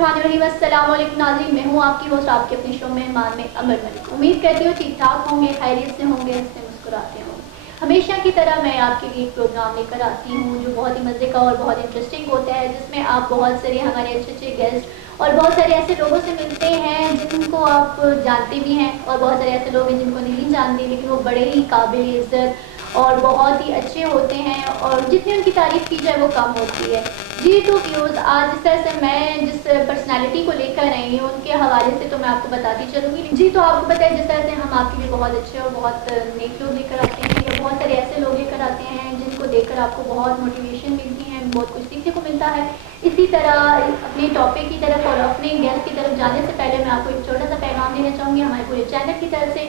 बिस्मिल्लाहिर्रहमानिर्रहीम। अस्सलाम वालेकुम नाज़रीन, मैं हूँ आपकी होस्ट, आपके अपने शो मेहमान में अमर मलिक। उम्मीद करती हूँ ठीक ठाक होंगे, खैरियत से होंगे, हंसते मुस्कुराते होंगे। हमेशा की तरह मैं आपके लिए एक प्रोग्राम लेकर आती हूँ जो बहुत ही मज़े का और बहुत इंटरेस्टिंग होता है, जिसमें आप बहुत सारे हमारे अच्छे अच्छे गेस्ट और बहुत सारे ऐसे लोगों से मिलते हैं जिनको आप जानते भी हैं, और बहुत सारे ऐसे लोग हैं जिनको नहीं जानते लेकिन वो बड़े ही काबिल इज़्ज़त और बहुत ही अच्छे होते हैं, और जितनी उनकी तारीफ़ की जाए वो कम होती है। जी तो व्यूज़, आज जिस तरह से मैं जिस पर्सनालिटी को लेकर आई हूँ उनके हवाले से तो मैं आपको बताती चलूँगी। जी तो आपको पता है जिस तरह से हम आपके लिए बहुत अच्छे और बहुत नेक लोग लेकर आते हैं, या बहुत सारे ऐसे लोग लेकर आते हैं जिनको देखकर आपको बहुत मोटिवेशन मिलती है, बहुत कुछ सीखने को मिलता है। इसी तरह अपने टॉपिक की तरफ और अपने गेस्ट की तरफ जाने से पहले मैं आपको एक छोटा सा पैगाम देना चाहूँगी हमारे पूरे चैनल की तरफ से।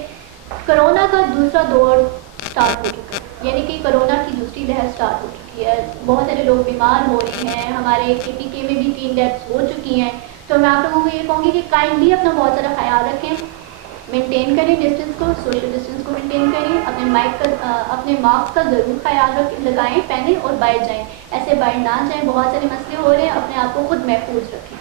कोरोना का दूसरा दौर स्टार्ट हो चुका है, यानी कि कोरोना की दूसरी लहर स्टार्ट हो चुकी है। बहुत सारे लोग बीमार हो रहे हैं, हमारे KPK में भी 3 डेथ्स हो चुकी हैं। तो मैं आप लोगों को ये कहूँगी कि काइंडली अपना बहुत सारा ख्याल रखें, मेंटेन करें डिस्टेंस को, सोशल डिस्टेंस को मेंटेन करें, अपने मास्क का ज़रूर ख्याल लगाएं, पहनें और बाहर जाएं। ऐसे बाहर ना जाएं, बहुत सारे मसले हो रहे हैं, अपने आप को खुद महफूज रखें।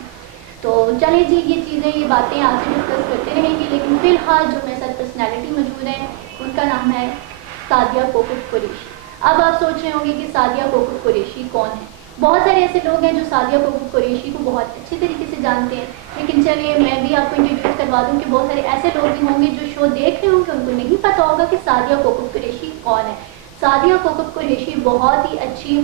तो चलिए जी, ये चीज़ें ये बातें आपसे डिस्कस करते रहेंगे, लेकिन फ़िलहाल जो मेरे साथ पर्सनैलिटी मौजूद है उनका नाम है सादिया कोकब कुरैशी। अब आप सोच रहे होंगे कि सादिया कोकब कुरैशी कौन है। बहुत सारे ऐसे लोग हैं जो सादिया कोकब कुरैशी को बहुत अच्छे तरीके से जानते हैं, लेकिन चलिए मैं भी आपको इंट्रोड्यूस करवा दूं कि बहुत सारे ऐसे लोग भी होंगे जो शो देख रहे होंगे, उनको नहीं पता होगा कि सादिया कोकब कुरैशी कौन है। सादिया कोकब कुरैशी बहुत ही अच्छी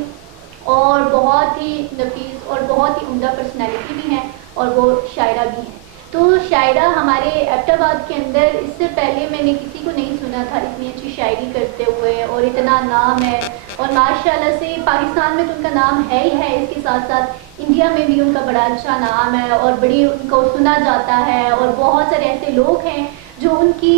और बहुत ही नफीस और बहुत ही उम्दा पर्सनैलिटी भी है, और वो शायरा भी हैं। तो शायरा हमारे एबटाबाद के अंदर इससे पहले मैंने किसी को नहीं सुना था इतनी अच्छी शायरी करते हुए, और इतना नाम है, और माशाल्लाह से पाकिस्तान में तो उनका नाम है ही है, इसके साथ साथ इंडिया में भी उनका बड़ा अच्छा नाम है और बड़ी उनको सुना जाता है। और बहुत सारे ऐसे लोग हैं जो उनकी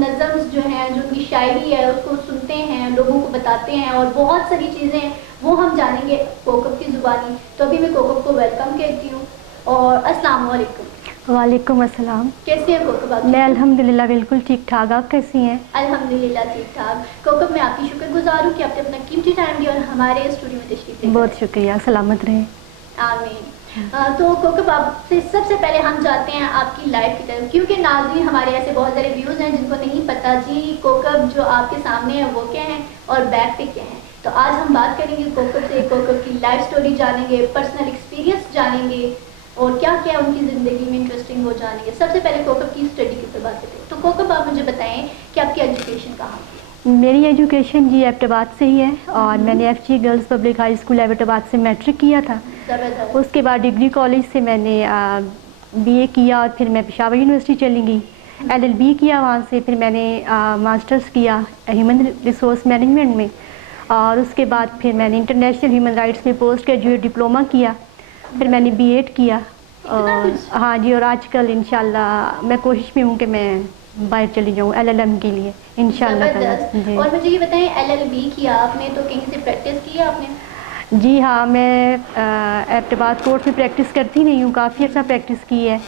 नज़म्स जो हैं, जो उनकी शायरी है उसको सुनते हैं, लोगों को बताते हैं, और बहुत सारी चीज़ें हैं वो हम जानेंगे कोकब की ज़ुबानी। तो अभी मैं कोकब को वेलकम कहती हूँ, और अस्सलाम वालेकुम। वालेकुम अस्सलाम। कैसी हैं कोकब आप? मैं अल्हम्दुलिल्लाह बिल्कुल ठीक ठाक, आप कैसी हैं? अल्हम्दुलिल्लाह ठीक ठाक। कोकब मैं आपकी शुक्रगुजार हूँ कि आपने अपना कीमती टाइम दिया और हमारे स्टूडियो में तशरीफ ली। बहुत शुक्रिया, सलामत रहे। आमीन। तो कोकब आपसे सबसे पहले हम जाते हैं आपकी लाइफ की तरफ, क्योंकि नाज़रीन हमारे ऐसे बहुत सारे व्यूज़ हैं जिनको नहीं पता जी कोकब जो आपके सामने है वो क्या है और बैक पे क्या है। तो आज हम बात करेंगे कोकब से, कोकब की लाइफ स्टोरी जानेंगे, पर्सनल एक्सपीरियंस जानेंगे, और क्या क्या उनकी ज़िंदगी में इंटरेस्टिंग हो जानेंगे। सबसे पहले कोकब की स्टडी की ऊपर बात करते हैं। तो कोकब आप मुझे बताएं कि आपकी एजुकेशन कहाँ की? मेरी एजुकेशन जी एबटाबाद से ही है, और मैंने FG girls public high school Abbottabad से मैट्रिक किया था। उसके बाद डिग्री कॉलेज से मैंने BA किया, और फिर मैं पेशावर यूनिवर्सिटी चली गई, LLB किया वहाँ से। फिर मैंने मास्टर्स किया ह्यूमन रिसोर्स मैनेजमेंट में, और उसके बाद फिर मैंने इंटरनेशनल ह्यूमन राइट्स में पोस्ट ग्रेजुएट डिप्लोमा किया। फिर मैंने B.Ed किया, और हाँ जी, और आजकल इंशाल्लाह मैं कोशिश में हूँ कि मैं बाहर चली जाऊँ LLM के लिए इंशाल्लाह। और मुझे ये बताएं, LLB किया आपने तो कहीं से प्रैक्टिस की आपने? जी हाँ, मैं एबटाबाद कोर्ट में प्रैक्टिस करती नहीं हूँ, काफ़ी अच्छा प्रैक्टिस की है,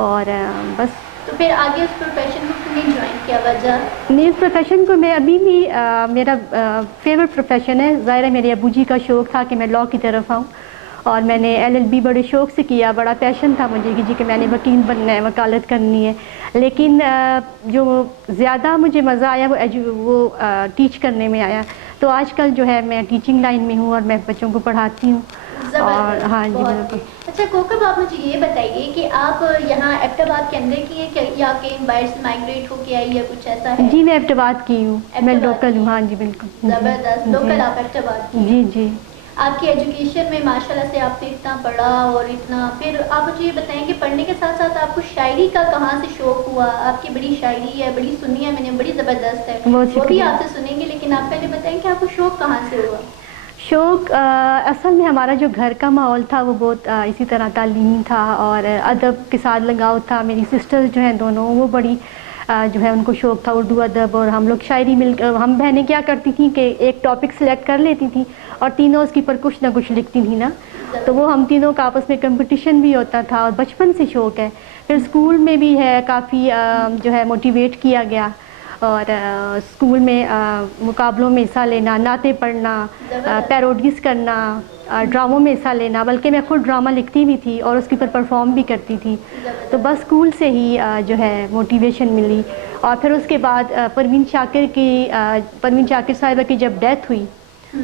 और बस। तो फिर आगे उस प्रोफेशन को क्यों ज्वाइन किया, वजह? नहीं, इस प्रोफेशन को मैं अभी भी मेरा फेवरेट प्रोफेशन है। ज़ाहिर है मेरे अबू जी का शौक़ था कि मैं लॉ की तरफ आऊँ, और मैंने LLB बड़े शौक़ से किया, बड़ा पैशन था मुझे कि मैंने वकील बनना है, वकालत करनी है। लेकिन जो ज़्यादा मुझे मज़ा आया वो टीच करने में आया। तो आजकल जो है मैं टीचिंग लाइन में हूँ और मैं बच्चों को पढ़ाती हूँ। और हाँ जी बिल्कुल। अच्छा कोकब, आप मुझे ये बताइए कि आप यहाँ एबटाबाद के अंदर की है या कहीं बाहर से माइग्रेट होके आई या कुछ ऐसा है? जी मैं एबटाबाद की हूँ, मैं लोकल हूँ। हाँ जी बिल्कुल। ज़बरदस्त, लोकल आप एबटाबाद की? जी जी। आपकी एजुकेशन में माशाल्लाह से आपने इतना पढ़ा, और इतना, फिर आप मुझे ये बताएं कि पढ़ने के साथ साथ आपको शायरी का कहाँ से शौक़ हुआ? आपकी बड़ी शायरी है, बड़ी सुनी है मैंने, बड़ी ज़बरदस्त है, वो भी आपसे सुनेंगे, लेकिन आप पहले बताएं कि आपको शौक़ कहाँ से हुआ? शौक़ असल में हमारा जो घर का माहौल था वो बहुत इसी तरह तालीमी था, और अदब के साथ लगाव था। मेरी सिस्टर्स जो हैं दोनों, वो बड़ी जो है उनको शौक़ था उर्दू अदब, और हम लोग शायरी हम बहनें क्या करती थी कि एक टॉपिक सेलेक्ट कर लेती थी और तीनों उसके ऊपर कुछ ना कुछ लिखती थी ना, तो वो हम तीनों का आपस में कंपटीशन भी होता था, और बचपन से शौक़ है। फिर स्कूल में भी है काफ़ी जो है मोटिवेट किया गया, اور اسکول میں مقابلوں میں حصہ لینا، نعتیں پڑھنا، پیروڈیز کرنا، ڈراموں میں حصہ لینا، بلکہ میں خود ڈرامہ لکھتی بھی تھی اور اس کے اوپر پرفارم بھی کرتی تھی. تو بس اسکول سے ہی جو ہے موٹیویشن ملی. اور پھر اس کے بعد پروین شاکر صاحبہ کی جب ڈیتھ ہوئی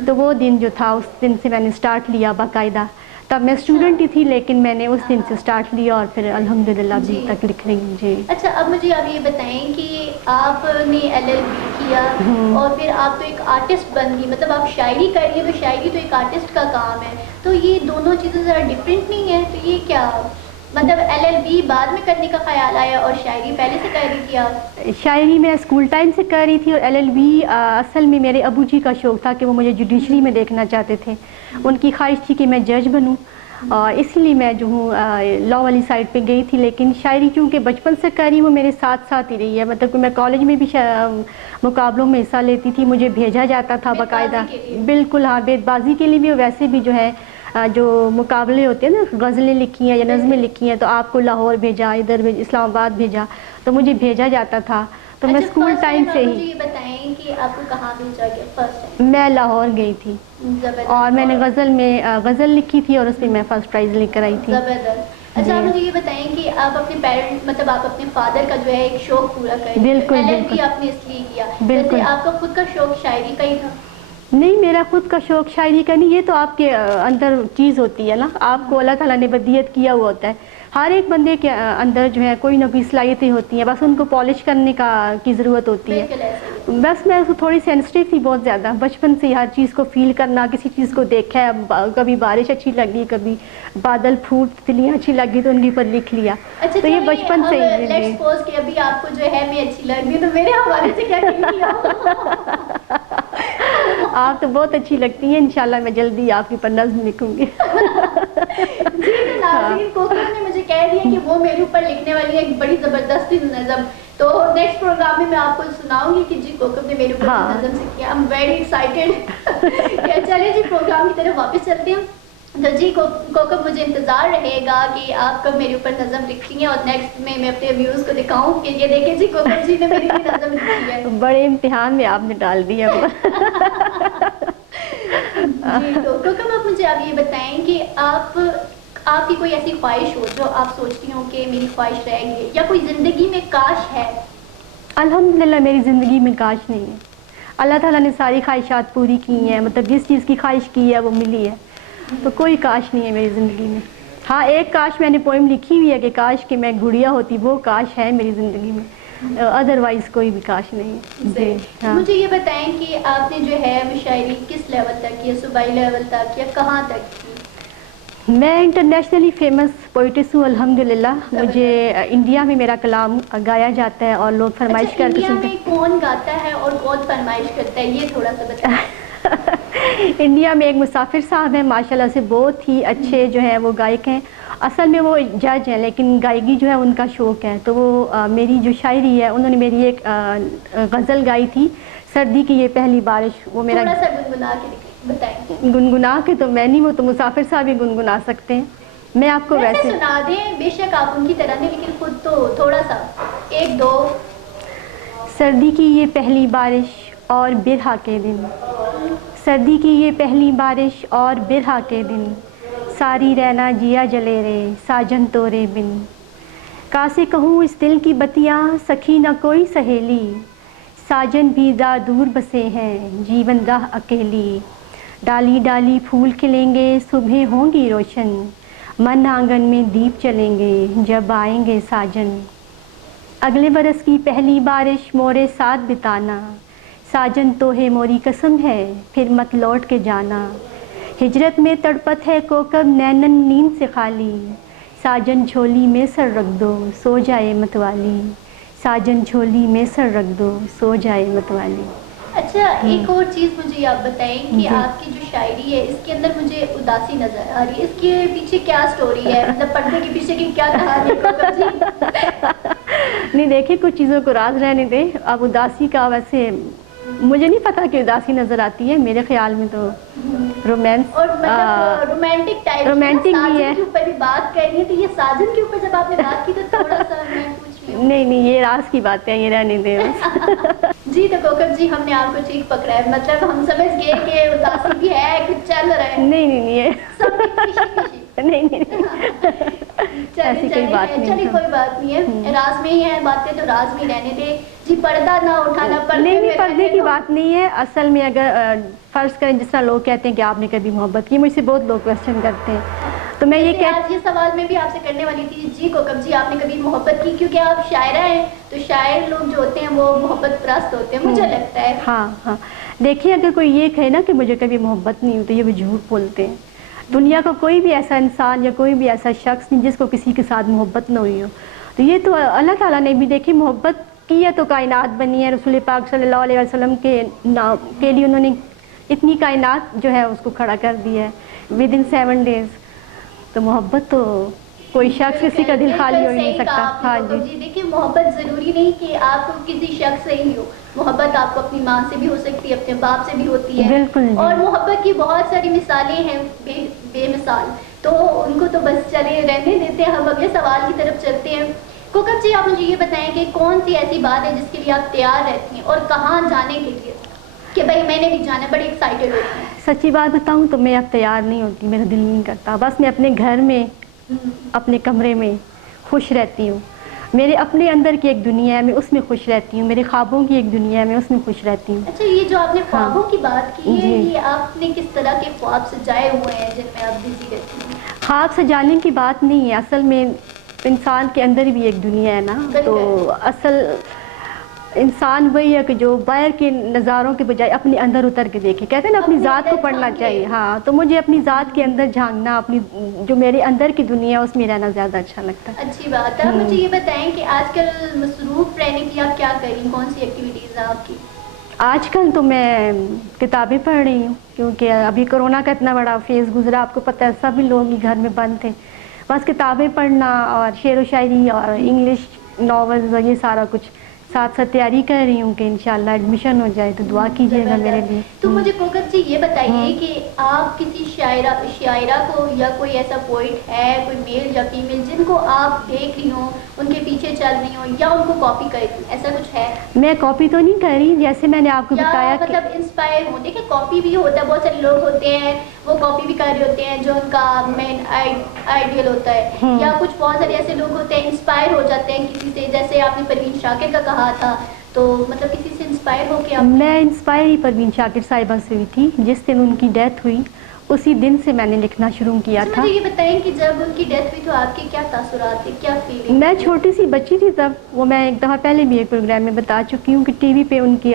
تو وہ دن جو تھا، اس دن سے میں نے اسٹارٹ لیا باقاعدہ. تب میں اسٹوڈنٹ ہی تھی لیکن میں نے اس دن سے اسٹارٹ لیا اور پھر الحمدللہ ابھی تک لکھ رہی ہوں. جی اچھا، اب مجھے آپ یہ بتائیں کہ آپ نے LLB کیا اور پھر آپ تو ایک آرٹسٹ بن گئی، مطلب آپ شاعری کر رہی ہیں تو شاعری تو ایک آرٹسٹ کا کام ہے، تو یہ دونوں چیزیں ذرا ڈفرینٹ نہیں ہیں؟ تو یہ کیا مطلب LLB بعد میں کرنے کا خیال آیا اور شاعری پہلے سے کر رہی تھی آپ؟ شاعری میں اسکول ٹائم سے کر رہی تھی اور LLB اصل میں میرے ابو جی کا شوق تھا کہ وہ مجھے جوڈیشری میں دیکھنا چاہتے تھے. ان کی خواہش تھی کہ میں جج بنوں اور اس لیے میں جو ہوں لا والی سائڈ پہ گئی تھی. لیکن شاعری چونکہ بچپن سے کر رہی وہ میرے ساتھ ساتھ ہی رہی ہے. مطلب کہ میں کالج میں بھی مقابلوں میں حصہ لیتی تھی، مجھے بھیجا جاتا تھا باقاعدہ. بالکل ہاں، بیت بازی کے لیے بھی. ویسے بھی جو ہے جو مقابلے ہوتے ہیں نا، غزلیں لکھی ہیں یا نظمیں لکھی ہیں تو آپ کو لاہور بھیجا، ادھر اسلام آباد بھیجا، تو مجھے بھیجا جاتا تھا. تو میں اسکول ٹائم سے ہی. یہ بتائیں کہ آپ کو کہاں بھیجا گیا فرسٹ ٹائم؟ میں لاہور گئی تھی اور میں نے غزل لکھی تھی اور اس میں فرسٹ پرائز لے کر آئی تھی. زبردست. اچھا، آپ مجھے یہ بتائیں کہ آپ اپنے پیرنٹ مطلب آپ اپنے فادر کا جو ہے ایک شوق پورا کر رہے ہیں. بالکل LLB آپ نے اس لیے کیا، بالکل. جیسے آپ کا خود کا شوق شاعری کا ہی تھا؟ نہیں، میرا خود کا شوق شاعری کا نہیں. یہ تو آپ کے اندر چیز ہوتی ہے نا، آپ کو اللہ تعالیٰ نے بدیت کیا ہوا ہوتا ہے. ہر ایک بندے کے اندر جو ہے کوئی نہ کوئی صلاحیتیں ہوتی ہیں، بس ان کو پالش کرنے کی ضرورت ہوتی ہے. بس میں تھوڑی سینسٹیو تھی بہت زیادہ، بچپن سے ہر چیز کو فیل کرنا، کسی چیز کو دیکھا ہے، کبھی بارش اچھی لگی، کبھی بادل پھوٹ تلیاں اچھی لگی تو ان کے اوپر لکھ لیا. تو یہ بچپن سے ہی. لیٹس سپوز کہ ابھی آپ کو جو ہے میں اچھی لگ رہی ہوں تو میرے حوالے سے کیا کہیے؟ آپ تو بہت اچھی لگتی ہیں، انشاءاللہ میں جلدی آپ کے اوپر نظم لکھوں گی. جی، تو ناظرین کوکب نے مجھے کہہ دیا کہ وہ میرے اوپر لکھنے والی ہے ایک بڑی زبردستی نظم. تو نیکسٹ پروگرام میں آپ کو سناؤں گی کہ جی کوکب نے میرے اوپر نظم سے کیا. I'm very excited. چلے جی پروگرام کی طرف واپس چلتے ہیں. تو جی کوکب، مجھے انتظار رہے گا کہ آپ کب میرے اوپر نظم لکھتی ہیں اور نیکسٹ میں اپنے ویوز کو دکھاؤں کہ یہ دیکھیں جی کوکب جی نے میری نظم لکھی ہے. بڑے امتحان میں آپ نے ڈال دیا. جی تو کوکب، آپ مجھے اب یہ بتائیں کہ آپ کی کوئی ایسی خواہش ہو جو آپ سوچتی ہوں کہ میری خواہش رہ گئی، یا کوئی زندگی میں کاش ہے؟ الحمدللہ میری زندگی میں کاش نہیں ہے. اللہ تعالیٰ نے ساری خواہشات پوری کی ہیں، مطلب جس چیز کی خواہش کی ہے وہ ملی ہے. تو کوئی کاش نہیں ہے میری زندگی میں. ہاں، ایک کاش میں نے پوئم لکھی ہوئی ہے کہ کاش کہ میں گڑیا ہوتی، وہ کاش ہے میری زندگی میں. ادروائز کوئی بھی کاش نہیں ہے. ہاں، مجھے یہ بتائیں کہ آپ نے جو ہے شاعری کس لیول تک کی، صوبائی لیول تک یا کہاں تک کی؟ میں انٹرنیشنلی فیمس پوئٹس ہوں الحمدللہ. مجھے انڈیا میں میرا کلام گایا جاتا ہے اور لوگ فرمائش کر کے سنتے ہیں. انڈیا میں کون گاتا ہے اور کون فرمائش کرتا ہے، یہ تھوڑا سا بتائیں. انڈیا میں ایک مسافر صاحب ہیں، ماشاءاللہ سے بہت ہی اچھے جو ہیں وہ گائک ہیں. اصل میں وہ جج ہیں لیکن گائیگی جو ہے ان کا شوق ہے. تو وہ میری جو شاعری ہے، انہوں نے میری ایک غزل گائی تھی، سردی کی یہ پہلی بارش. وہ میرا تھوڑا سا گنگنا کے بتائیں. گنگنا کے تو میں نہیں، وہ تو مسافر صاحب ہی گنگنا سکتے ہیں. میں آپ کو ویسے سنا دیں، بے شک آپ ان کی طرح نہیں لیکن خود تو تھوڑا سا ایک دو. سردی کی یہ پہلی بارش اور برہا کے دن، سردی کی یہ پہلی بارش اور برہا کے دن، ساری رہنا جیا جلے رے ساجن تورے بن. کاسے کہوں اس دل کی بتیاں سکھی نہ کوئی سہیلی، ساجن بھی دور بسے ہیں جیون راہ اکیلی. ڈالی ڈالی پھول کھلیں گے صبح ہوں گی روشن، من آنگن میں دیپ چلیں گے جب آئیں گے ساجن. اگلے برس کی پہلی بارش مورے ساتھ بتانا، ساجن تو ہے موری قسم ہے پھر مت لوٹ کے جانا. ہجرت میں تڑپت ہے کوکب نینن نیند سے خالی، ساجن جھولی میں سر رکھ دو سو جائے متوالی، ساجن جھولی میں سر رکھ دو سو جائے متوالی. اچھا، ایک اور چیز مجھے آپ بتائیں کہ آپ کی جو شاعری ہے اس کے اندر مجھے اداسی نظر آ رہی ہے، اس کے پیچھے کیا سٹوری ہے؟ مطلب پردے کے پیچھے کی کیا کہانی ہے؟ نہیں دیکھیں، کچھ چیزوں کو راز رہنے دیں. اب اداسی کا ویسے مجھے نہیں پتا کہ اداسی نظر آتی ہے، میرے خیال میں تو رومانس اور مطلب رومانٹک ٹائپ رومانٹک بھی ہے. کے اوپر بھی بات کر رہی ہے، تو یہ ساجن کے اوپر جب آپ نے بات کی تو تھوڑا سا میں پوچھ ہوں. نہیں یہ راز کی باتیں یہ رہنے دیں بس. جی تو کوکب جی ہم نے آپ کو ٹھیک پکڑا ہے, مطلب ہم سمجھ گئے کہ اداسی بھی ہے, کچھ چل رہا ہے. نہیں یہ سب خوشی نہیں چلیے کوئی بات نہیں. چلیے کوئی بات نہیں ہے, راز میں ہی ہے باتیں تو راز میں رہنے دیں جی. پردہ نہ اٹھانا, نہیں پردے کی بات نہیں ہے. اصل میں اگر فرض کریں جس طرح لوگ کہتے ہیں کہ آپ نے کبھی محبت کی, مجھ سے بہت لوگ کوشچن کرتے ہیں, تو میں یہ آج یہ سوال میں بھی آپ سے کرنے والی تھی. جی کوکب جی آپ نے کبھی محبت کی, کیونکہ آپ شاعرہ ہیں تو شاعر لوگ جو ہوتے ہیں وہ محبت پرست ہوتے ہیں مجھے لگتا ہے. ہاں دیکھیے اگر کوئی یہ کہے نا کہ مجھے کبھی محبت نہیں ہوتی, یہ وہ جھوٹ بولتے ہیں. دنیا کا کوئی بھی ایسا انسان یا کوئی بھی ایسا شخص نہیں جس کو کسی کے ساتھ محبت نہ ہوئی ہو. تو یہ تو اللہ تعالیٰ نے بھی دیکھی محبت کی ہے تو کائنات بنی ہے. رسول پاک صلی اللہ علیہ وسلم کے لیے انہوں نے اتنی کائنات جو ہے اس کو کھڑا کر دیا ہے ود ان 7 days. تو محبت تو کوئی شخص کسی کا دل خالی ہو ہی نہیں سکتا. ہاں جی دیکھیے محبت ضروری نہیں کہ آپ کو کسی شخص سے ہی ہو, محبت آپ کو اپنی ماں سے بھی ہو سکتی ہے, اپنے باپ سے بھی ہوتی ہے. بالکل. اور محبت کی بہت ساری مثالیں ہیں بے مثال, تو ان کو تو بس چلے رہنے دیتے ہیں. ہم اگلے سوال کی طرف چلتے ہیں. کوکب جی آپ مجھے یہ بتائیں کہ کون سی ایسی بات ہے جس کے لیے آپ تیار رہتی ہیں, اور کہاں جانے کے لیے کہ بھائی میں نے بھی جانا, بڑی ایکسائٹیڈ ہوتی ہیں؟ سچی بات بتاؤں تو میں اب تیار نہیں ہوتی, میرا دل نہیں کرتا. بس میں اپنے گھر میں اپنے کمرے میں خوش رہتی ہوں. میرے اپنے اندر کی ایک دنیا ہے, میں اس میں خوش رہتی ہوں. میرے خوابوں کی ایک دنیا ہے, میں اس میں خوش رہتی ہوں. اچھا یہ جو آپ نے خوابوں کی بات کی ہے, یہ آپ نے کس طرح کے خواب سجائے ہوئے ہیں جن میں آپ بزی رہتی ہیں؟ خواب سجانے کی بات نہیں ہے, اصل میں انسان کے اندر بھی ایک دنیا ہے نا. تو اصل انسان وہی ہے کہ جو باہر کے نظاروں کے بجائے اپنے اندر اتر کے دیکھے. کہتے ہیں نا اپنی ذات کو پڑھنا چاہیے. ہاں تو مجھے اپنی ذات کے اندر جھانکنا, اپنی جو میرے اندر کی دنیا ہے اس میں رہنا زیادہ اچھا لگتا ہے. اچھی بات ہے. مجھے یہ بتائیں کہ آج کل مصروف رہنے کی آپ کیا کر رہی ہیں, کون سی ایکٹیویٹیز ہیں آپ کی؟ آج کل تو میں کتابیں پڑھ رہی ہوں, کیونکہ ابھی کرونا کا اتنا بڑا فیز گزرا, آپ کو پتہ ہے سبھی لوگ ہی گھر میں بند تھے. بس کتابیں پڑھنا اور شعر و شاعری اور انگلش ناولز اور یہ سارا کچھ ساتھ ساتھ تیاری کر رہی ہوں کہ انشاءاللہ ایڈمیشن ہو جائے تو دعا کیجیے گا میرے لیے. تو مجھے کوکب جی یہ بتائیے کہ آپ کسی شاعرہ کو یا کوئی ایسا پوئٹ ہے, کوئی میل یا فیمیل جن کو آپ دیکھ رہی ہوں, ان کے پیچھے چل رہی ہوں یا ان کو کاپی کر رہی ہوں, ایسا کچھ ہے؟ میں کاپی تو نہیں کر رہی, جیسے میں نے آپ کو بتایا کہ مطلب انسپائر ہوں. دیکھیں کاپی بھی ہوتا ہے, بہت سارے لوگ ہوتے ہیں وہ کاپی بھی کر رہے ہوتے ہیں جو ان کا مین آئیڈیل ہوتا ہے, یا کچھ بہت سارے ایسے لوگ ہوتے ہیں انسپائر ہو جاتے ہیں کسی سے, جیسے آپ نے پروین شاکر کا کہا تھا, تو مطلب کسی سے انسپائر ہو کے آپ؟ میں انسپائر ہی پروین شاکر صاحبہ سے ہوئی تھی. جس دن ان کی ڈیتھ ہوئی اسی دن سے میں نے لکھنا شروع کیا تھا. مجھے یہ بتائیں کہ جب ان کی ڈیتھ ہوئی تو آپ کے کیا تاثرات تھے, کیا فیلنگ؟ میں چھوٹی سی بچی تھی تب, وہ میں ایک دفعہ پہلے بھی ایک پروگرام میں بتا چکی ہوں کہ ٹی وی پہ ان کی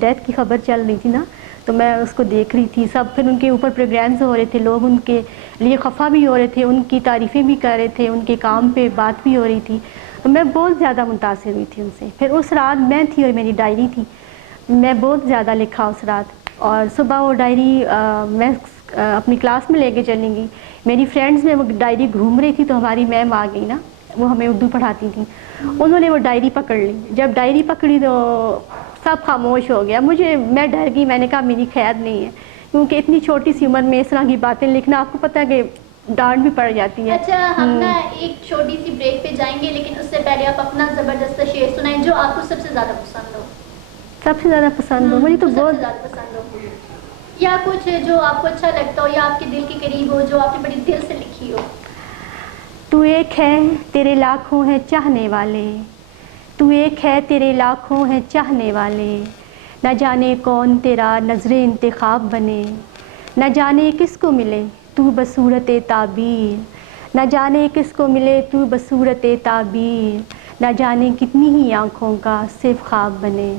ڈیتھ کی خبر چل رہی تھی نا, تو میں اس کو دیکھ رہی تھی. سب پھر ان کے اوپر پروگرامز ہو رہے تھے, لوگ ان کے لیے خفا بھی ہو رہے تھے, ان کی تعریفیں بھی کر رہے تھے, ان کے کام پہ بات بھی ہو رہی تھی. تو میں بہت زیادہ متاثر ہوئی تھی ان سے. پھر اس رات میں تھی اور میری ڈائری تھی, میں بہت زیادہ لکھا اس رات. اور صبح وہ ڈائری میں اپنی کلاس میں لے کے چلی گئی. میری فرینڈز میں وہ ڈائری گھوم رہی تھی, تو ہماری میم آ گئی نا, وہ ہمیں اردو پڑھاتی تھیں, انہوں نے وہ ڈائری پکڑ لی. جب ڈائری پکڑی تو سب خاموش ہو گیا. میں ڈر گئی, میں نے کہا میری خیر نہیں ہے, کیونکہ اتنی چھوٹی سی عمر میں اس طرح کی باتیں لکھنا, آپ کو پتہ ہے کہ ڈانٹ بھی پڑ جاتی ہے. اچھا ہم نا ایک چھوٹی سی بریک پہ جائیں گے, لیکن اس سے پہلے آپ اپنا زبردست شعر سنائیں جو آپ کو سب سے زیادہ پسند ہو. سب سے زیادہ پسند ہو مجھے تو بہت زیادہ پسند ہو, یا کچھ جو آپ کو اچھا لگتا ہو یا آپ کے دل کے قریب ہو, جو آپ نے بڑی دل سے لکھی ہو. تو ایک ہے تیرے لاکھوں ہیں چاہنے والے, تو ایک ہے تیرے لاکھوں ہیں چاہنے والے, نہ جانے کون تیرا نظر انتخاب بنے, نہ جانے کس کو ملے تو بصورت تعبیر, نہ جانے کس کو ملے تو بصورت تعبیر, نہ جانے کتنی ہی آنکھوں کا صرف خواب بنے.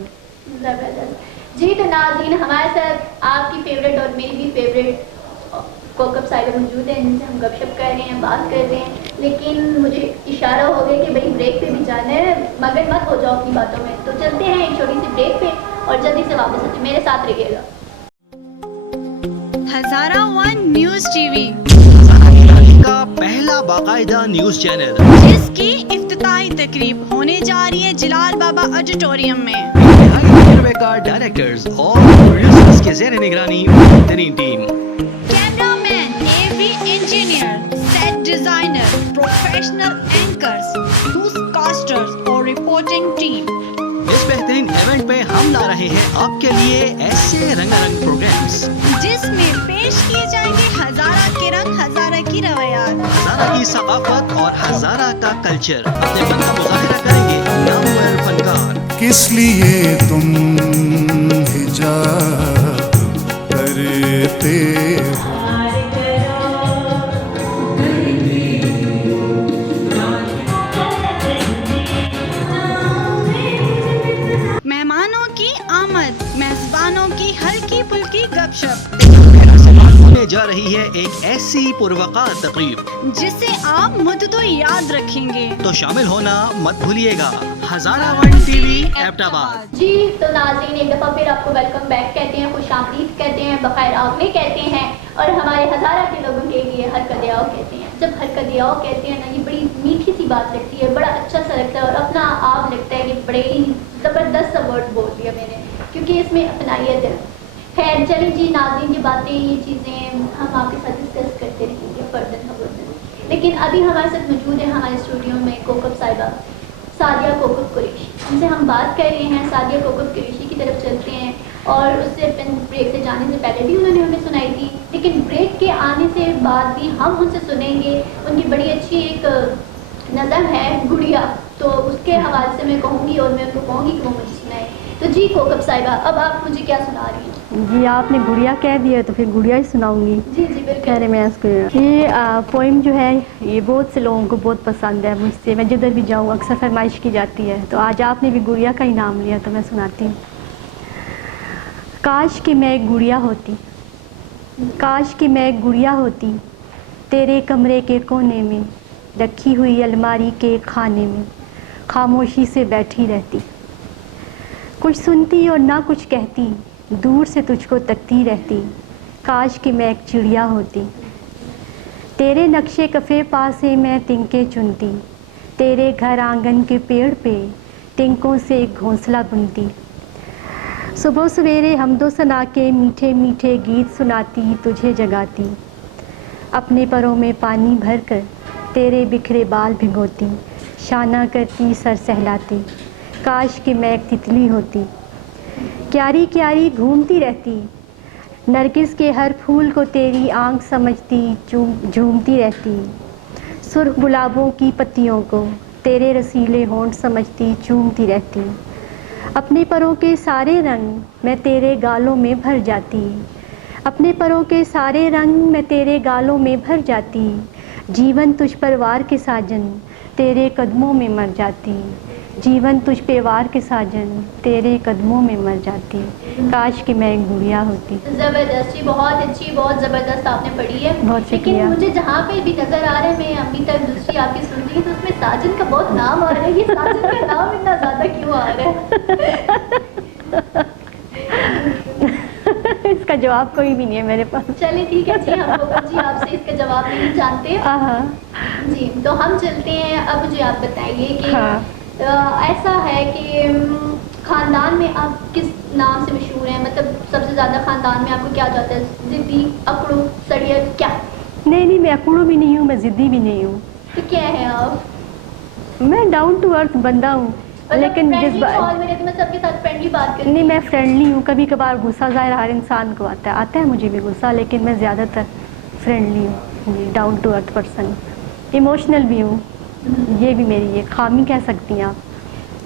زبردست. جی تو ناظرین ہمارے ساتھ آپ کی فیوریٹ اور میری بھی فیوریٹ کوکب صاحبہ موجود ہیں, جن سے ہم گپ شپ کر رہے ہیں, بات کر رہے ہیں, لیکن مجھے اشارہ ہو گیا کہ بھائی بریک پہ بھی جانا ہے, مگر مت ہو جاؤ اپنی باتوں میں. تو چلتے ہیں ایک چھوٹی سی بریک پہ اور جلدی سے واپس آتے ہیں, میرے ساتھ رہیے گا. Hazara one news T V کا پہلا باقاعدہ نیوز چینل, جس کی افتتاحی تقریب ہونے جا رہی ہے جلال بابا آڈیٹوریم میں. تجربے کار ڈائریکٹرز اور پروڈیوسرز کے زیر نگرانی بہترین team, camera man, A V engineer, set designer, professional anchors, news casters اور रिपोर्टिंग टीम। इस बेहतरीन इवेंट पे हम ला रहे हैं आपके लिए ऐसे रंगारंग प्रोग्राम्स जिसमें पेश किए जाएंगे हजारा के रंग, हजारा की रवायात, हजारा की सकाफत और हजारा का कल्चर। अपने फन का मुजाहिरा करेंगे नामवर फनकार। किस लिए तुम हिजाब करते हो? मेहमानों की आमद, मेजबानों की हल्की फुल्की गपशप, होने जा रही है एक ऐसी पुरवकार तकरीब जिसे आप मुद्दतों याद रखेंगे। तो शामिल होना मत भूलिएगा। हजारा 1 टीवी एबटाबाद। जी तो नाज़रीन, एक दफ़ा फिर आपको वेलकम बैक कहते हैं, खुश आमदीद कहते हैं, बखैर आगने कहते हैं और हमारे हज़ारा के लोगों के लिए हर कदियाओ कहते हैं। जब हर कदियाओ कहते हैं ना, ये बड़ी मीठी सी बात लगती है, बड़ा अच्छा सा लगता है और अपना आप लगता है कि बड़े ही ज़बरदस्त सा वर्ड बोल दिया मैंने, क्योंकि इसमें अपनाइयत है। खैर चलिए जी नाज़रीन, ये बातें, ये चीज़ें हम आपके साथ डिस्कस करते रहेंगे फर्दन फर्दन। लेकिन अभी हमारे साथ मौजूद है हमारे स्टूडियो में कोकब साहिबा, सादिया कोकब कुरैशी। उनसे हम बात कर रहे हैं, सादिया कोकब कुरैशी की तरफ चलते हैं। और उससे ब्रेक से जाने से पहले भी उन्होंने हमें सुनाई थी, लेकिन ब्रेक के आने से बाद भी हम उनसे सुनेंगे। उनकी बड़ी अच्छी एक नज़म है गुड़िया, तो उसके हवाले से मैं कहूँगी और मैं उनको कहूँगी कि वो मुझे सुनाए। तो जी कोकब साहिबा, अब आप मुझे क्या सुना रही हैं? जी आपने गुड़िया कह दिया तो फिर गुड़िया ही सुनाऊंगी। जी जी बिल्कुल। खैर मैं इसको ये पोइम जो है ये बहुत से लोगों को बहुत पसंद है। मुझसे मैं जिधर भी जाऊँ अक्सर फरमाइश की जाती है, तो आज आपने भी गुड़िया का ही नाम लिया तो मैं सुनाती हूँ। काश कि मैं एक गुड़िया होती, काश कि मैं एक गुड़िया होती, तेरे कमरे के कोने में रखी हुई अलमारी के खाने में खामोशी से बैठी रहती, कुछ सुनती और ना कुछ कहती, दूर से तुझको तकती रहती। काश कि मैं एक चिड़िया होती, तेरे नक्शे कफ़े पास से मैं तिनके चुनती, तेरे घर आंगन के पेड़ पे तिनकों से एक घोंसला बुनती। सुबह सवेरे हमदो सना के मीठे मीठे गीत सुनाती, तुझे जगाती, अपने परों में पानी भर कर तेरे बिखरे बाल भिगोती, शाना करती सर सहलाती। काश कि मैं एक तितली होती, क्यारी क्यारी घूमती रहती, नरगिस के हर फूल को तेरी आंख समझती, झूमती रहती, सुर्ख गुलाबों की पत्तियों को तेरे रसीले होंठ समझती, चूमती रहती। अपने परों के सारे रंग मैं तेरे गालों में भर जाती, अपने परों के सारे रंग मैं तेरे गालों में भर जाती, जीवन तुझ पर वार के साजन तेरे कदमों में मर जाती, जीवन तुझ पे वार के साजन तेरे कदमों में मर जाती। काश कि मैं एक गुड़िया होती। ज़बरदस्त जी, बहुत अच्छी, बहुत ज़बरदस्त आपने पढ़ी है। बहुत लेकिन शुक्रिया। मुझे जहाँ पे भी नज़र आ रहा है, मैं अभी तक दूसरी आपकी सुन रही हूँ, तो उसमें साजन का बहुत नाम आ रहा है। ये साजन का नाम इतना ज़्यादा क्यों आ रहा है? इसका जवाब कोई भी नहीं है मेरे पास। चलिए ठीक है जी, हम कोकब जी आपसे इसका जवाब नहीं जानते। हाँ जी तो हम चलते हैं। अब मुझे आप बताइए कि हाँ। ऐसा है कि ख़ानदान में आप किस नाम से मशहूर हैं? मतलब सबसे ज़्यादा ख़ानदान में आपको क्या जाता है? ज़िद्दी, अकड़ू, सड़िया, क्या? नहीं मैं अकड़ू भी नहीं हूँ, मैं ज़िद्दी भी नहीं हूँ। तो क्या है आप? मैं डाउन टू अर्थ बंदा हूँ, लेकिन जिस बात मैं सबके साथ फ्रेंडली बात करती नहीं, मैं फ्रेंडली हूँ। कभी कभार गुस्सा ज़ाहिर हर इंसान को आता है मुझे भी गुस्सा, लेकिन मैं ज़्यादातर फ्रेंडली हूँ, down to earth person. Emotional भी हूँ, ये भी मेरी ये खामी कह सकती हैं आप।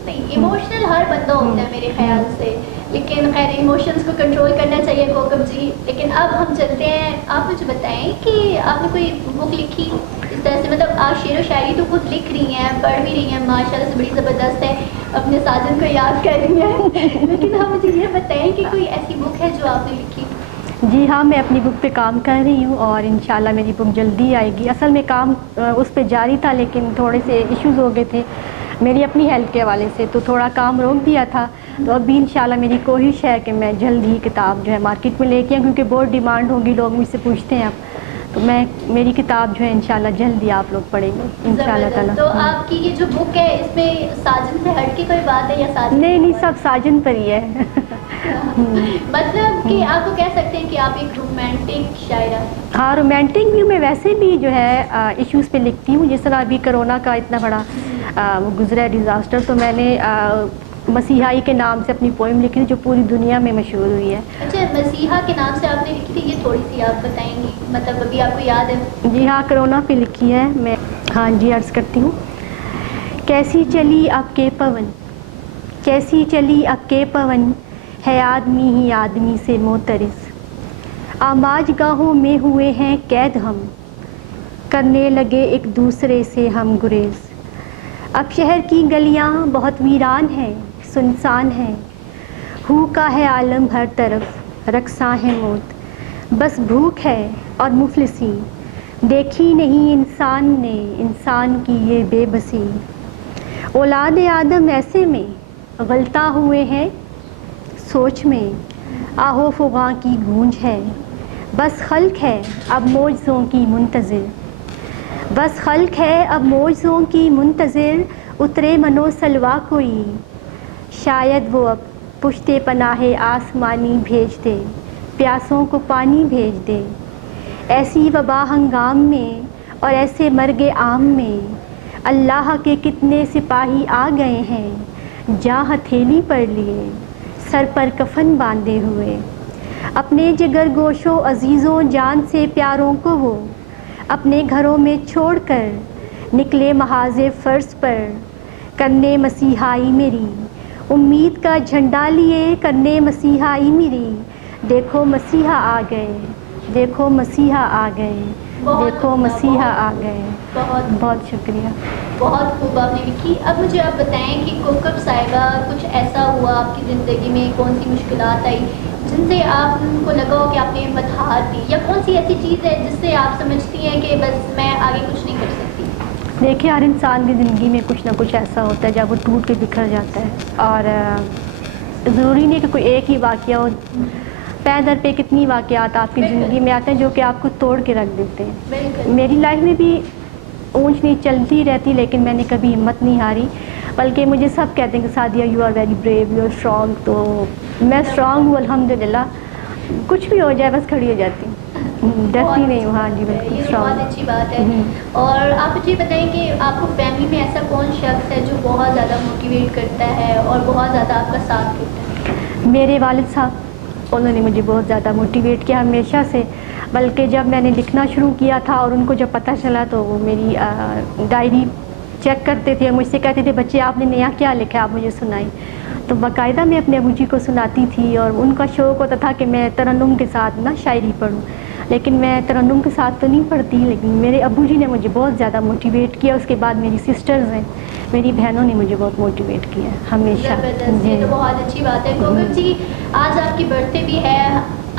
नहीं, इमोशनल हर बंदा होता है मेरे ख्याल से, लेकिन खैर इमोशंस को कंट्रोल करना चाहिए कोकब जी। लेकिन अब हम चलते हैं, आप मुझे बताएं कि आपने कोई बुक लिखी इस तरह से? मतलब आप शेर व शायरी तो खुद लिख रही हैं, पढ़ भी रही हैं, माशाल्लाह से बड़ी ज़बरदस्त है, अपने साजन को याद कर रही हैं। लेकिन आप मुझे ये बताएं कि कोई ऐसी बुक है जो आपने लिखी? जी हाँ, मैं अपनी बुक पे काम कर रही हूँ और इंशाल्लाह मेरी बुक जल्दी आएगी। असल में काम उस पे जारी था, लेकिन थोड़े से इश्यूज़ हो गए थे मेरी अपनी हेल्थ के हवाले से, तो थोड़ा काम रोक दिया था। तो अभी इंशाल्लाह मेरी कोशिश है कि मैं जल्द ही किताब जो है मार्केट में लेके आऊँ, क्योंकि बहुत डिमांड होगी, लोग मुझसे पूछते हैं अब। तो मेरी किताब जो है इंशाल्लाह जल्द ही आप लोग पढ़ेंगे इंशाल्लाह ताला। तो आपकी ये जो बुक है, इसमें साजन से हट के कोई बात है या साजन? नहीं सब साजन पर ही है। मतलब कि आपको कह सकते हैं कि आप एक रोमांटिक शायरा हैं। हाँ, रोमांटिक भी मैं वैसे भी जो है इश्यूज़ पे लिखती हूँ। जिस तरह अभी कोरोना का इतना बड़ा वो गुजरा है डिज़ास्टर, तो मैंने मसीहाई के नाम से अपनी पोइम लिखी थी जो पूरी दुनिया में मशहूर हुई है। अच्छा, मसीहा के नाम से आपने लिखी थी, ये थोड़ी सी आप बताएंगी, मतलब अभी आपको याद है? जी हाँ, कोरोना पे लिखी है मैं। हाँ जी, अर्ज़ करती हूँ। कैसी चली अब के पवन, कैसी चली अब के पवन, है आदमी ही आदमी से मोतरिस। आमाज गाहों में हुए हैं कैद हम, करने लगे एक दूसरे से हम गुरेज। अब शहर की गलियां बहुत वीरान हैं, सुनसान हैं, हू का है आलम हर तरफ, रक्सा है मौत। बस भूख है और मुफलिसी, देखी नहीं इंसान ने इंसान की ये बेबसी। औलाद आदम ऐसे में गलता हुए हैं सोच में, आहो फुगा की गूंज है। बस खल्क है अब मौजों की मुंतज़िर, बस खल्क है अब मौजों की मुंतज़िर। उतरे मनो सलवा कोई, शायद वो अब पुश्ते पनाहे आसमानी भेज दे, प्यासों को पानी भेज दे। ऐसी वबा हंगाम में और ऐसे मर्गे आम में, अल्लाह के कितने सिपाही आ गए हैं, जा हथेली पर लिए, सर पर कफन बांधे हुए। अपने जिगर गोशो अजीज़ों जान से प्यारों को वो अपने घरों में छोड़कर निकले महाज़े फ़र्श पर, करने मसीहाई मेरी उम्मीद का झंडा लिए, करने मसीहाई मेरी। देखो मसीहा आ गए, देखो मसीहा आ गए, देखो मसीहा आ गए। बहुत बहुत शुक्रिया। बहुत खूब आपने लिखी। अब मुझे आप बताएं कि कोकब साहिबा, कुछ ऐसा हुआ आपकी ज़िंदगी में, कौन सी मुश्किलात आई जिनसे आपको लगा हो कि आपने हिम्मत हार दी, या कौन सी ऐसी चीज़ है जिससे आप समझती हैं कि बस मैं आगे कुछ नहीं कर सकती? देखिए, हर इंसान की ज़िंदगी में कुछ ना कुछ ऐसा होता है जब वो टूट के बिखर जाता है, और ज़रूरी नहीं कि कोई एक ही वाक़या हो। पै दर पे कितनी वाक़यात आपकी ज़िंदगी में आते हैं जो कि आपको तोड़ के रख देते हैं। मेरी लाइफ में भी ऊंच नीच चलती रहती, लेकिन मैंने कभी हिम्मत नहीं हारी। बल्कि मुझे सब कहते हैं कि Sadia you are very brave, you are strong. तो मैं स्ट्रॉन्ग हूँ अल्हम्दुलिल्लाह, कुछ भी हो जाए बस खड़ी हो जाती हूँ, डरती नहीं हूँ। हाँ जी, बिल्कुल ये स्ट्रॉन्ग। बहुत अच्छी बात है। और आप मुझे बताएं कि आपको फैमिली में ऐसा कौन शख्स है जो बहुत ज़्यादा मोटिवेट करता है और बहुत ज़्यादा आपका साथ देता है? मेरे वालिद साहब, उन्होंने मुझे बहुत ज़्यादा मोटिवेट किया हमेशा से। बल्कि जब मैंने लिखना शुरू किया था और उनको जब पता चला तो वो मेरी डायरी चेक करते थे, मुझसे कहते थे बच्चे आपने नया क्या लिखा है, आप मुझे सुनाई। तो बाकायदा मैं अपने अबू जी को सुनाती थी, और उनका शौक़ होता था कि मैं तरन्नुम के साथ ना शायरी पढ़ूँ। लेकिन मैं तरन्नुम के साथ तो नहीं पढ़ती, लेकिन मेरे अबू जी ने मुझे बहुत ज़्यादा मोटिवेट किया। उसके बाद मेरी सिस्टर्स हैं, मेरी बहनों ने मुझे बहुत मोटिवेट किया हमेशा। ये तो बहुत अच्छी बात है। कोकब जी, आज आपकी बर्थडे भी है।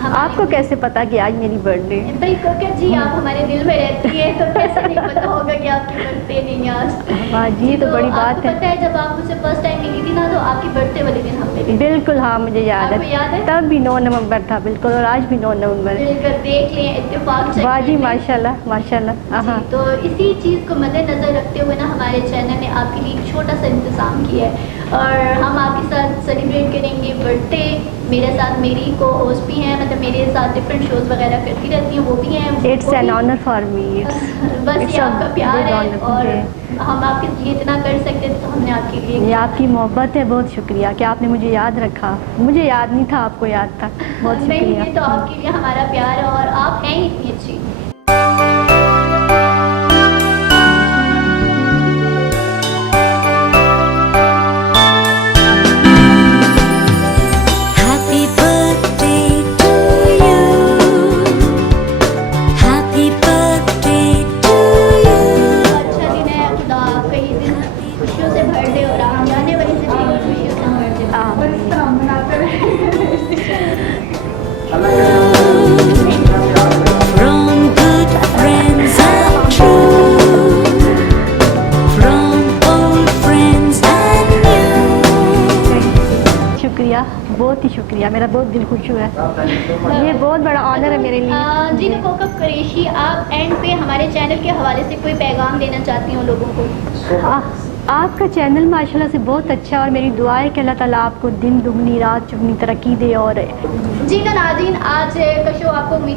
आपको कैसे पता कि आज मेरी बर्थडे है? भाई कोकब जी, आप हमारे दिल में रहती है, तो कैसे नहीं पता होगा कि आपकी बर्थडे नहीं है आज? हाँ जी, ये तो बड़ी बात आपको है। पता है जब आप मुझसे फर्स्ट टाइम मिली थी ना, तो आपकी बर्थडे वाले दिन हम मिले। बिल्कुल, हाँ मुझे याद आपको याद है? तब भी 9 नवंबर था, बिल्कुल, और आज भी 9 नवंबर है। मिलकर देख लें, इत्तेफाक से। वाह जी, माशाल्लाह माशाल्लाह। हाँ, तो इसी चीज़ को मद्देनज़र रखते हुए ना हमारे चैनल ने आपके लिए एक छोटा सा इंतज़ाम किया है, और हम आपके साथ सेलिब्रेट करेंगे बर्थडे। मेरे साथ मेरी को होस्ट भी हैं, मतलब मेरे साथ डिफरेंट शोज़ वगैरह करती रहती हैं, वो भी हैं। It's an honour for me. बस ये आपका प्यार है, और हम आपके लिए इतना कर सकते थे, तो हमने आपके लिए ये आपकी मोहब्बत है। बहुत शुक्रिया कि आपने मुझे याद रखा। मुझे याद नहीं था, आपको याद था। बहुत नहीं, शुक्रिया। ये तो आपके लिए हमारा प्यार है, और आप हैं ही इतनी अच्छी। Happy birthday to you. Happy birthday to you. अच्छा दिन है, खुदा आपका ये दिन खुशियों से भर दे, और आने वाली ज़िंदगी खुशियों से भर दे। From good friends and true. From old friends and new. शुक्रिया, बहुत ही शुक्रिया। मेरा बहुत दिल खुश हुआ है। ये बहुत बड़ा ऑनर है मेरे लिए। जी तो कोकब कुरैशी, आप एंड पे हमारे चैनल के हवाले से कोई पैगाम देना चाहती हो लोगों को? आपका चैनल माशाल्लाह से बहुत अच्छा है, और मेरी दुआ है कि अल्लाह ताला आपको दिन दुगनी रात चुगनी तरक्की दे। और जी तो नाज़रीन, आज का शो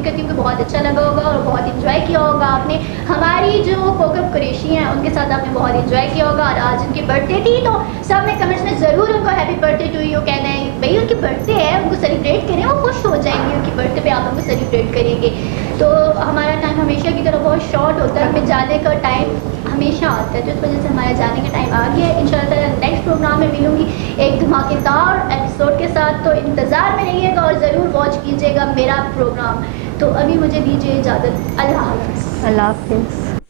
امید کرتی ہوں کہ بہت اچھا لگا ہوگا اور بہت انجوائے کیا ہوگا آپ نے. ہماری جو کوکب قریشی ہیں ان کے ساتھ آپ نے بہت انجوائے کیا ہوگا. اور آج ان کی برتھ ڈے تھی تو سب نے کمنٹس میں ضرور ان کو happy birthday to you کہنا ہے. بھائی ان کی برتھ ڈے ہے, ان کو سیلیبریٹ کریں, وہ خوش ہو جائیں گے. ان کی برتھ ڈے پہ آپ ان کو سیلیبریٹ کریں گے. تو ہمارا ٹائم ہمیشہ کی طرح بہت شارٹ ہوتا ہے, ہمیں جانے کا ٹائم ہمیشہ آتا ہے, تو اس وجہ سے ہمارا جانے کا ٹائم آ گیا ہے. ان شاء اللہ تعالیٰ نیکسٹ پروگرام میں ملوں گی ایک دھماکے دار ایپیسوڈ کے ساتھ, تو انتظار میں رہیے گا اور ضرور واچ کیجیے گا میرا پروگرام. تو ابھی مجھے دیجیے اجازت, اللہ حافظ. اللہ حافظ.